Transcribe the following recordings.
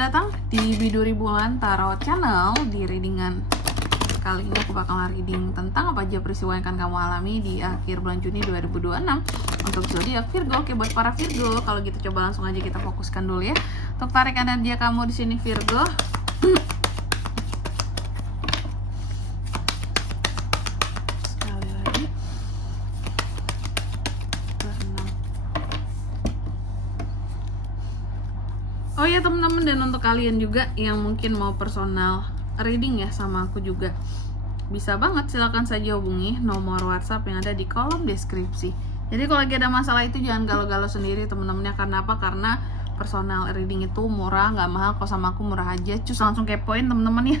Selamat datang di Biduri Bulan Tarot Channel. Di readingan kali ini aku bakal reading tentang apa aja peristiwa yang akan kamu alami di akhir bulan Juni 2026 untuk zodiak Virgo. Oke, buat para Virgo, kalau gitu coba langsung aja kita fokuskan dulu ya. Untuk tarik energi kamu di sini Virgo. Sekali lagi. Oh ya teman-teman, dan untuk kalian juga yang mungkin mau personal reading ya sama aku juga, bisa banget, silakan saja hubungi nomor WhatsApp yang ada di kolom deskripsi. Jadi kalau lagi ada masalah itu jangan galau-galau sendiri teman-temannya. Karena apa? Karena personal reading itu murah, nggak mahal. Kalau sama aku murah aja. Cus langsung kepoin teman-teman ya.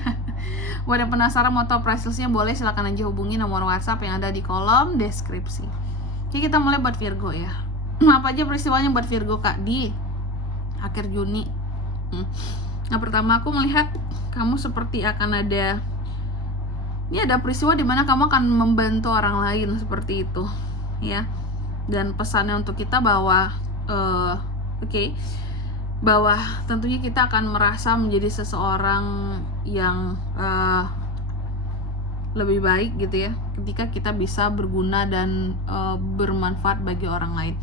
Buat yang penasaran mau tahu price listnya, boleh silakan aja hubungi nomor WhatsApp yang ada di kolom deskripsi. Oke, kita mulai buat Virgo ya. Apa aja peristiwanya buat Virgo kak di akhir Juni? Nah, pertama aku melihat kamu seperti akan ada, ini ada peristiwa dimana kamu akan membantu orang lain seperti itu ya. Dan pesannya untuk kita bahwa bahwa tentunya kita akan merasa menjadi seseorang yang lebih baik gitu ya, ketika kita bisa berguna dan bermanfaat bagi orang lain.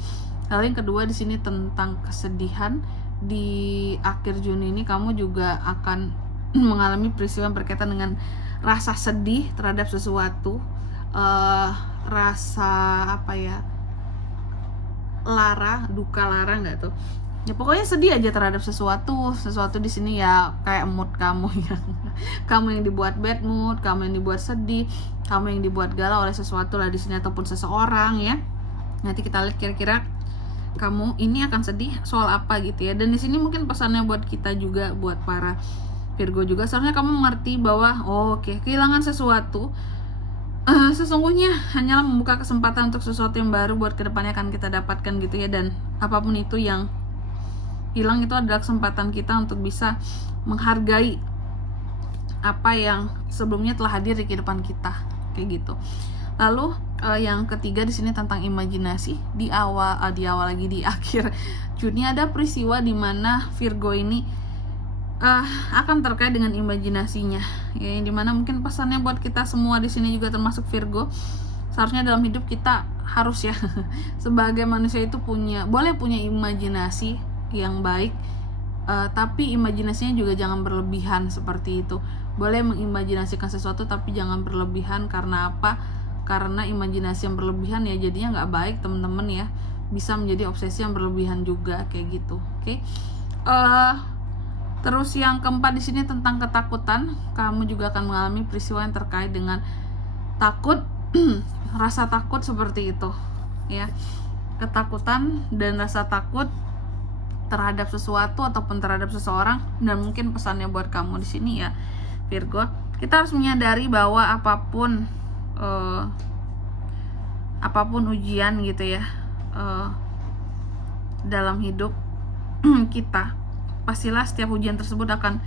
Lalu yang kedua di sini tentang kesedihan. Di akhir Juni ini kamu juga akan mengalami peristiwa yang berkaitan dengan rasa sedih terhadap sesuatu, rasa apa ya, duka lara nggak tuh ya, pokoknya sedih aja terhadap sesuatu di sini ya, kayak mood kamu yang kamu yang dibuat bad mood, kamu yang dibuat sedih, kamu yang dibuat galau oleh sesuatu lah di sini ataupun seseorang ya. Nanti kita lihat kira-kira kamu ini akan sedih soal apa gitu ya. Dan di sini mungkin pesannya buat kita juga, buat para Virgo juga, seharusnya kamu mengerti bahwa kehilangan sesuatu sesungguhnya hanyalah membuka kesempatan untuk sesuatu yang baru buat kedepannya akan kita dapatkan gitu ya. Dan apapun itu yang hilang itu adalah kesempatan kita untuk bisa menghargai apa yang sebelumnya telah hadir di kehidupan kita kayak gitu. Lalu yang ketiga di sini tentang imajinasi. Di akhir Juni ada peristiwa di mana Virgo ini akan terkait dengan imajinasinya. Ya, di mana mungkin pesannya buat kita semua di sini juga termasuk Virgo. Seharusnya dalam hidup kita harus ya sebagai manusia itu boleh punya imajinasi yang baik, tapi imajinasinya juga jangan berlebihan seperti itu. Boleh mengimajinasikan sesuatu tapi jangan berlebihan. Karena apa? Karena imajinasi yang berlebihan ya jadinya nggak baik teman-teman ya, bisa menjadi obsesi yang berlebihan juga kayak gitu. Oke. Terus yang keempat di sini tentang ketakutan. Kamu juga akan mengalami peristiwa yang terkait dengan takut, rasa takut seperti itu ya. Ketakutan dan rasa takut terhadap sesuatu ataupun terhadap seseorang. Dan mungkin pesannya buat kamu di sini ya Virgo, kita harus menyadari bahwa apapun ujian gitu ya dalam hidup kita, pastilah setiap ujian tersebut akan,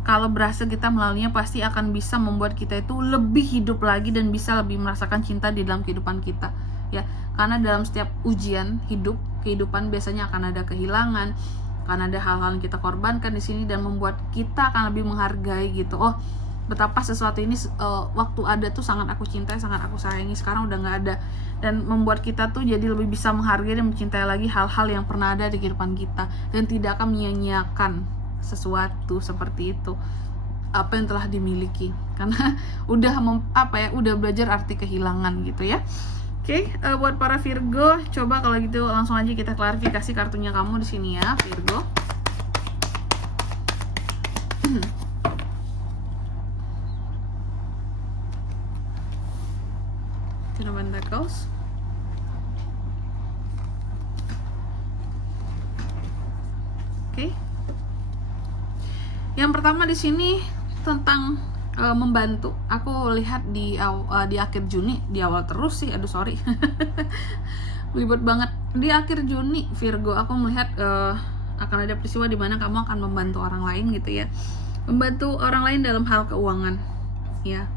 kalau berhasil kita melaluinya, pasti akan bisa membuat kita itu lebih hidup lagi dan bisa lebih merasakan cinta di dalam kehidupan kita ya. Karena dalam setiap ujian kehidupan biasanya akan ada kehilangan, akan ada hal-hal yang kita korbankan di sini dan membuat kita akan lebih menghargai gitu. Oh, betapa sesuatu ini waktu ada tuh sangat aku cintai, sangat aku sayangi, sekarang udah nggak ada. Dan membuat kita tuh jadi lebih bisa menghargai dan mencintai lagi hal-hal yang pernah ada di kehidupan kita, dan tidak akan menyia-nyiakan sesuatu seperti itu, apa yang telah dimiliki, karena udah belajar arti kehilangan gitu ya. Oke, buat para Virgo, coba kalau gitu langsung aja kita klarifikasi kartunya kamu di sini ya Virgo. Ten of Pentacles. Oke. Yang pertama di sini tentang membantu. Aku lihat di akhir Juni, di awal terus sih. Aduh sorry. Ribet banget. Di akhir Juni Virgo, aku melihat akan ada peristiwa di mana kamu akan membantu orang lain gitu ya. Membantu orang lain dalam hal keuangan ya.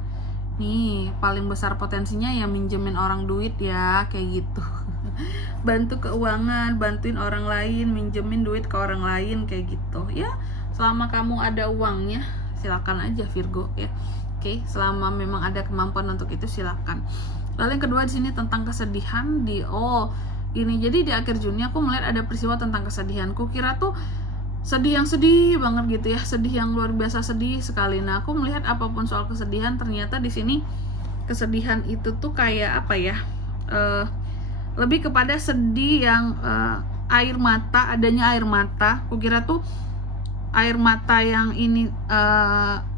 Nih, paling besar potensinya ya minjemin orang duit ya, kayak gitu. bantu keuangan, bantuin orang lain, minjemin duit ke orang lain kayak gitu ya. Selama kamu ada uangnya silakan aja Virgo ya. Oke, selama memang ada kemampuan untuk itu silakan. Lalu yang kedua di sini tentang kesedihan ini. Jadi di akhir Juni aku melihat ada peristiwa tentang kesedihan. Kukira tuh sedih yang sedih banget gitu ya, sedih yang luar biasa sedih sekali. Nah, aku melihat apapun soal kesedihan, ternyata di sini kesedihan itu tuh kayak apa ya? Lebih kepada sedih yang air mata, adanya air mata. Kukira tuh air mata yang ini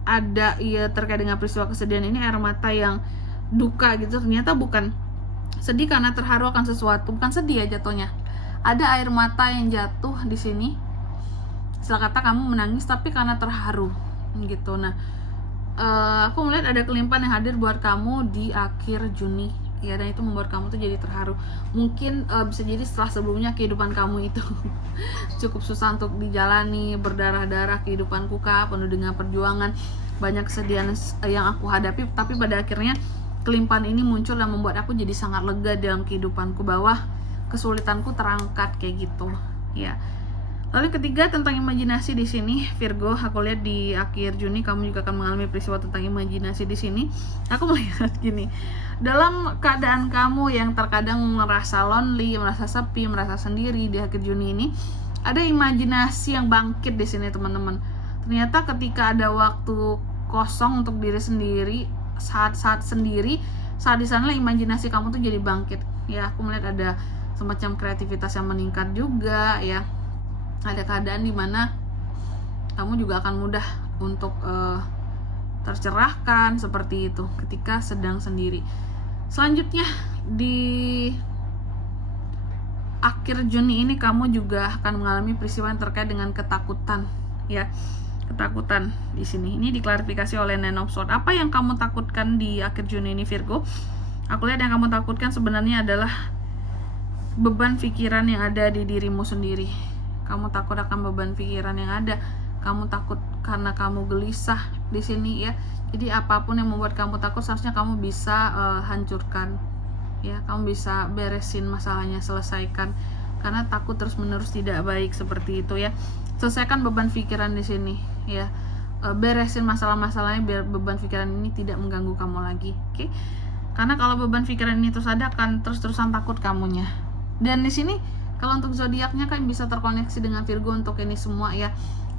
ada ya terkait dengan peristiwa kesedihan ini, air mata yang duka gitu. Ternyata bukan sedih karena terharu akan sesuatu, bukan sedih ya jatuhnya. Ada air mata yang jatuh di sini. Setelah kata kamu menangis tapi karena terharu gitu. Nah, aku melihat ada kelimpahan yang hadir buat kamu di akhir Juni ya, dan itu membuat kamu tuh jadi terharu. Mungkin bisa jadi setelah sebelumnya kehidupan kamu itu cukup susah untuk dijalani, berdarah-darah, kehidupanku penuh dengan perjuangan, banyak kesedihan yang aku hadapi, tapi pada akhirnya kelimpahan ini muncul dan membuat aku jadi sangat lega dalam kehidupanku, bahwa kesulitanku terangkat kayak gitu ya. Lalu ketiga tentang imajinasi di sini Virgo, aku lihat di akhir Juni kamu juga akan mengalami peristiwa tentang imajinasi di sini. Aku melihat gini, dalam keadaan kamu yang terkadang merasa lonely, merasa sepi, merasa sendiri di akhir Juni ini, ada imajinasi yang bangkit di sini teman-teman. Ternyata ketika ada waktu kosong untuk diri sendiri, saat-saat sendiri, saat di sana imajinasi kamu tuh jadi bangkit ya. Aku melihat ada semacam kreativitas yang meningkat juga ya. Ada keadaan dimana kamu juga akan mudah untuk tercerahkan seperti itu ketika sedang sendiri. Selanjutnya di akhir Juni ini kamu juga akan mengalami peristiwa yang terkait dengan ketakutan ya. Ketakutan di sini ini diklarifikasi oleh Nine of Swords. Apa yang kamu takutkan di akhir Juni ini Virgo? Aku lihat yang kamu takutkan sebenarnya adalah beban pikiran yang ada di dirimu sendiri. Kamu takut akan beban pikiran yang ada. Kamu takut karena kamu gelisah di sini ya. Jadi apapun yang membuat kamu takut seharusnya kamu bisa hancurkan ya. Kamu bisa beresin masalahnya, selesaikan. Karena takut terus-menerus tidak baik seperti itu ya. Selesaikan beban pikiran di sini ya. Beresin masalah-masalahnya biar beban pikiran ini tidak mengganggu kamu lagi. Oke? Karena kalau beban pikiran ini terus ada, akan terus-terusan takut kamunya. Dan di sini kalau untuk zodiaknya kan bisa terkoneksi dengan Virgo untuk ini semua ya.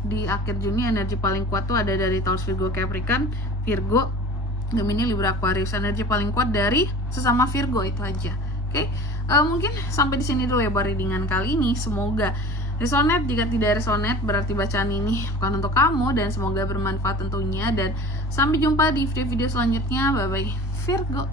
Di akhir Juni energi paling kuat tuh ada dari Taurus, Virgo, Capricorn, Virgo, Gemini, Libra, Aquarius. Energi paling kuat dari sesama Virgo itu aja. Oke? Mungkin sampai di sini dulu ya readingan kali ini. Semoga resonate. Jika tidak resonate berarti bacaan ini bukan untuk kamu, dan semoga bermanfaat tentunya. Dan sampai jumpa di video-video selanjutnya. Bye bye Virgo.